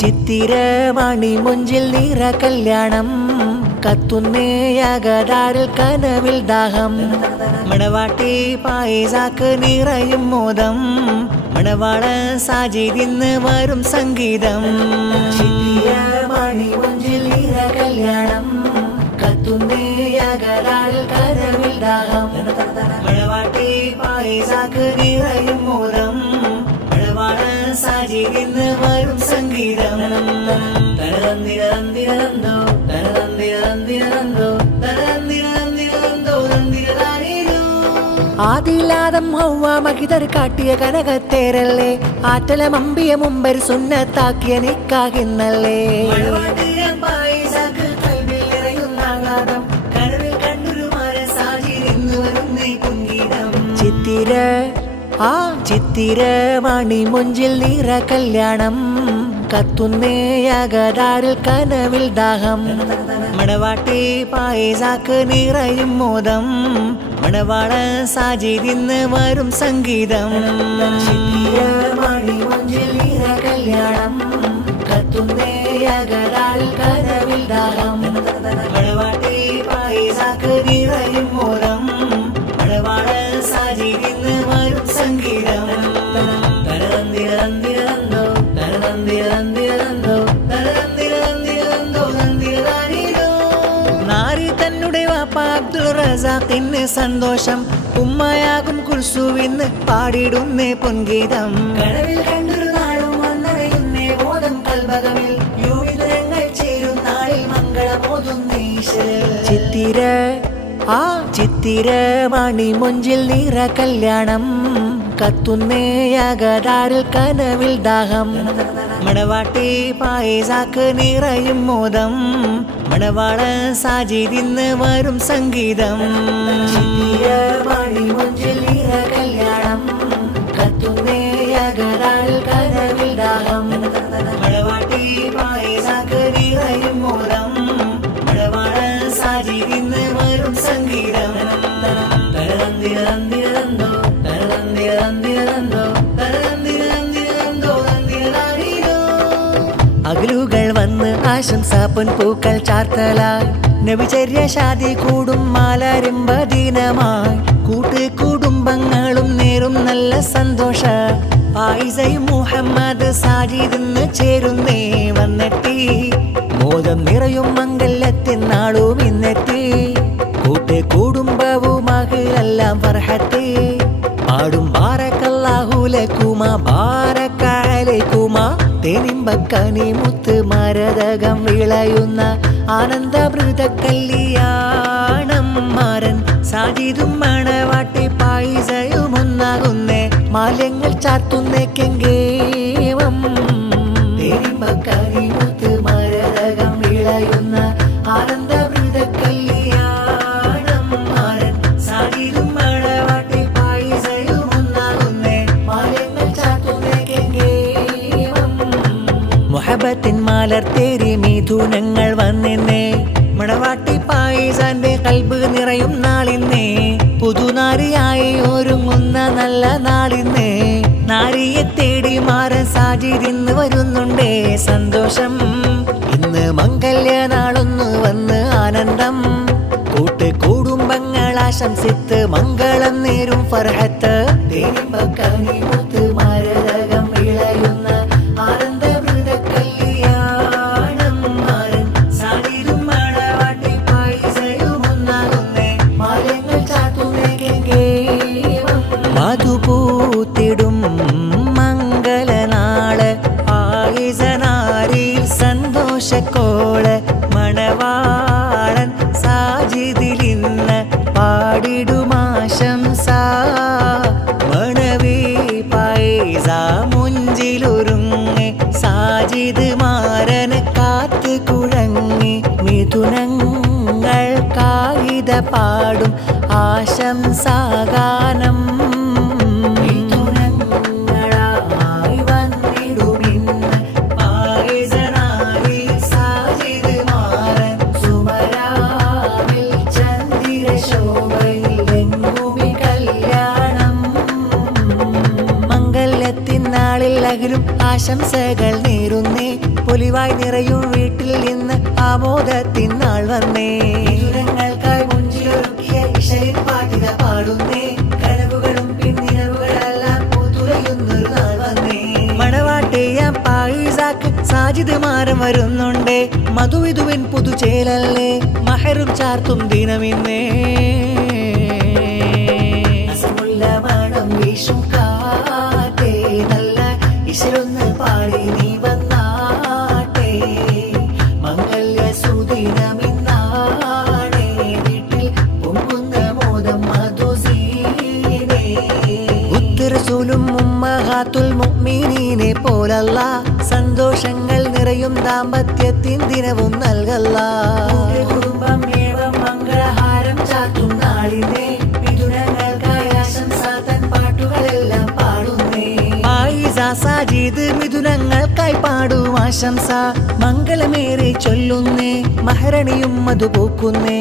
ചിത്തിരമണി മുഞ്ചിൽ നിറ കല്യാണം കത്തുന്നേയകതാരിൽ കനവിൽ ദാഹം മണവാട്ടി പായസാക്ക് നിറയും മോദം മണവാള സാജിദിന്ന് വരും സംഗീതം ചിത്തിരമണി മുഞ്ചിൽ നിറ കല്യാണം കത്തുന്നേയകതാരിൽ കനവിൽ ദാഹം മണവാട്ടി പായസാക്ക് നിറയും മോദം മണവാള സാജിദിന്ന് വരും സംഗീതം ആദിലാദം ഹൗവ മഹിതർ കാട്ടിയ കനകത്തേരല്ലേ ആറ്റല മമ്പിയ മുമ്പർ സുന്നത്താക്കിയ നിക്കാഹിന്നല്ലേ ചിത്തിരമണി മുഞ്ചിൽ നിറ കല്യാണം കത്തുന്നേയകതാരിൽ കനവിൽ ദാഹം മണവാട്ടി പായസാക്ക് നിറയും മോദം മണവാള സാജിദിന്ന് വരും സംഗീതം ചിത്തിരമണി മുഞ്ചിൽ നിറ കല്യാണം കത്തുന്നേയകതാരിൽ കനവിൽ ദാഹം മണവാട്ടി പായസാക്ക് നിറയും മോദം മണവാള സാജിദിന്ന് വരും സംഗീതം നാരി തന്നെ വാപ്പ അബ്ദുൾ റസാഖിന് സന്തോഷം ഉമ്മയാകും കുൽസുവിന്ന് പാടിടുന്നേ പൊൻഗീതം കനവിൽ കണ്ടൊരു നാളും വന്നറിയുന്നേ ബോധം കൽബകമിൽ യൂവിതങ്ങൾ ചേരും നാളിൽ മംഗളമോതുന്നേ ചിത്തിരമണി മുഞ്ചിൽ നിറ കല്യാണം കത്തുന്നേയകതാരിൽ കനവിൽ ദാഹം മണവാട്ടി പായസാക്ക് നിറയും മോദം മണവാള സാജിദിന്ന് വരും സംഗീതം ചിത്തിരമണി മുഞ്ചിൽ നിറ കല്യാണം കത്തുന്നേയകതാരിൽ കനവിൽ ദാഹം മണവാട്ടി പായസാക്ക് നിറയും മോദം മണവാള സാജിദിന്ന് വരും സംഗീതം അകലുകൾ വന്ന് ആശംസ പൊൻപൂക്കൾ ചാർത്തലായി നബിചര്യ ഷാദി കൂടും മാലരിമ്പദീനമായി കുടുംബങ്ങളും നേരും നല്ല സന്തോഷ ആയിസയും മുഹമ്മദ് സാജിദിന്ന് ചേരുന്നേ വന്നെത്തി മോദം നിറയും മംഗല്യത്തിൻ നാളും ഇന്നെത്തി കുടുംബവുമാകെല്ലാം ഫർഹത്തെ പാടും ബാറക്കല്ലാഹു ലക്കുമാ ബാറക അലൈക്കുമാ തേനിമ്പക്കനി മുത്ത് മരതകം വിളയുന്ന ആനന്ദമൃത കല്യാണം മാരൻ സാജിദും മണവാട്ടി പായസയും ഒന്നാകുന്നേ മാല്യങ്ങൾ ചാർത്തുന്നേ കെങ്കേവം തേനിമ്പക്കനി മുത്ത് മരതകം വിളയുന്ന ആനന്ദമൃത കല്യാണം മാരൻ സാജിദും മണവാട്ടി പായസയും ഒന്നാകുന്നേ മാല്യങ്ങൾ ചാർത്തുന്നേ കെങ്കേവം മുഹബത്തിൻ മലർത്തേരി മിഥുനങ്ങൾ വന്നിന്നേ മണവാട്ടി പായസാന്റെ കൽബ് നിറയും നാളിന്നേ പുതുനാരിയായി ഒരുങ്ങുന്ന നല്ല നാളിന്നേ നാരിയെ തേടി മാറൻ സാജിദിന്ന് വരുന്നുണ്ടേ സന്തോഷം ഇന്ന് മംഗല്യ നാളൊന്ന് വന്ന് ആനന്ദം കുടുംബങ്ങൾ ആശംസിത്ത് മംഗളം നേരും ഫർഹത്ത് തേനിമ്പക്കനി മുത്ത് മരതകം വിളയുന്ന ആനന്ദമൃത കല്യാണം മാരൻ സാജിദും മണവാട്ടി പായസയും ഒന്നാകുന്നേ മാല്യങ്ങൾ ചാർത്തുന്നേ കെങ്കേവം മധുപൂത്തിടും മംഗളനാള് പായസനാരിൽ സന്തോഷക്കോള് മണവാളൻ സാജിദിലിന്ന് പാടിടുമാശംസ മണവേ പായസ മുഞ്ചിലൊരുങ്ങി സാജിദ് മാരന് കാത്ത് കുഴങ്ങി മിഥുനങ്ങൾ കായിക പാടും ആശംസാഗാനം മിഥുനങ്ങളായി വന്നിടുമിന്ന് പായസനാരിൽ സാജിദ് മാരൻ സുമരാവിൽ ചന്ദ്രശോഭയിൽ വെങ്കുമി കൽ ആശംസകൾ നേരുന്നേ. പൊലിവായി നിറയും വീട്ടിൽ നിന്ന് ആമോദത്തിൻ നാൾ വന്നേ. മിഥുനങ്ങൾക്കായി മുഞ്ചിലൊരുക്കിയ ഇശലിൻ പാട്ടിത പാടുന്നേ. കനവുകളും പിന്നിനവുകളെല്ലാം പൂത്തുലയുന്നൊരു നാൾ വന്നേ. മണവാട്ടിയ പായിസാക്ക് സാജിദ് മാരം വരുന്നുണ്ടേ. മധുവിധുവിൻ പുതുചേലല്ലേ മഹറും ചാർത്തും ദിനമിന്നേ. മണം വീശും കാറ്റേ നല്ല ഇശലൊന്ന് പാടി നീ വന്നാട്ടെ. മംഗല്യ സുദിനമിന്നാണേ വീട്ടിൽ പൊങ്ങുന്ന മോദം മധുസീനേ. ഉത്തരസൂലും ഉമ്മഹാത്തുൽ മുഅ്മിനീനെ പോലല്ല സന്തോഷങ്ങൾ നിറയും ദാമ്പത്യത്തിൻ ദിനവും നൽകല്ല. കുടുംബം ഏവം മംഗളഹാരം ചാർത്തും നാളിനെ സാജിദ് മിഥുനങ്ങൾക്കായി പാടും ആശംസ. മംഗളമേറെ ചൊല്ലുന്നേ മഹരണിയും മധുപോക്കുന്നേ.